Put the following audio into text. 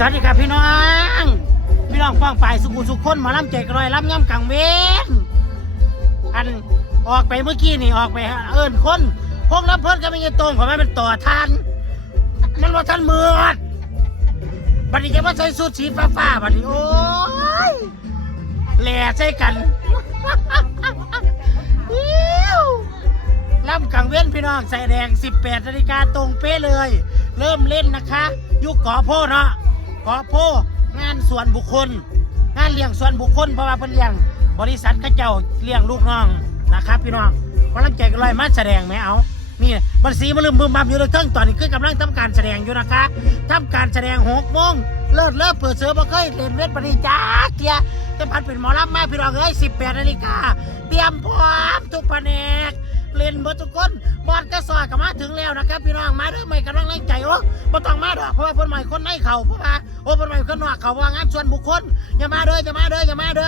สวัสดีครับพี่น้อง พี่น้องฟังฝ่ายสุขุสุขคนหมาล่ำใจกรอยล่ำย่ำกังเวนอันออกไปเมื่อกี้นี่ออกไปเอิญคนพวกรับเพิ่นก็ไม่ยังตรงขอไม่เป็นต่อทาน มันว่าท่านมือดบัดนี้จะมาใส่สูทสีฟ้าฟ้าๆบัดนี้โอ้ยแหล่ใส่กันล่ำกังเว้นพี่น้องใส่แดง 18นาฬิกาตรงเป๊ะเลย เริ่มเล่นนะคะ ยุคกอโพเนาะ กอโพงานส่วนบุคคล งานเลี้ยงส่วนบุคคลเพราะว่าเพิ่นเลี้ยง บริษัทเข้าเจ้าเลี้ยงลูกน้องนะครับพี่น้องกำลังใจกันลอยมาแสดงไหมเอานี่บันสีมาลืมบึมบัมอยู่ในเทิงตอนนี้คือกำลังทำการแสดงอยู่นะคะทำการแสดงหกโมงเลิศเลิศเปิดเสือบ่เคยเล่นเวทปริจ้าเทียแต่พันเป็นหมอลำมาพี่น้องเอ้ย18นาฬิกาเตรียมพร้อมทุกแผนกเล่น เบดทุกคนบอดกระสอยกับมาถึงแล้วนะครับพี่น้องมาเด้อไม่กำลังแรงใจโอ้บ่ต้องมาดอกเพราะว่าคนใหม่คนในเขาเพราะว่าโอ้คนใหม่คนนอกเขาว่างานส่วนบุคคลอย่ามาเด้ออย่ามาเด้ออย่ามาเด้อ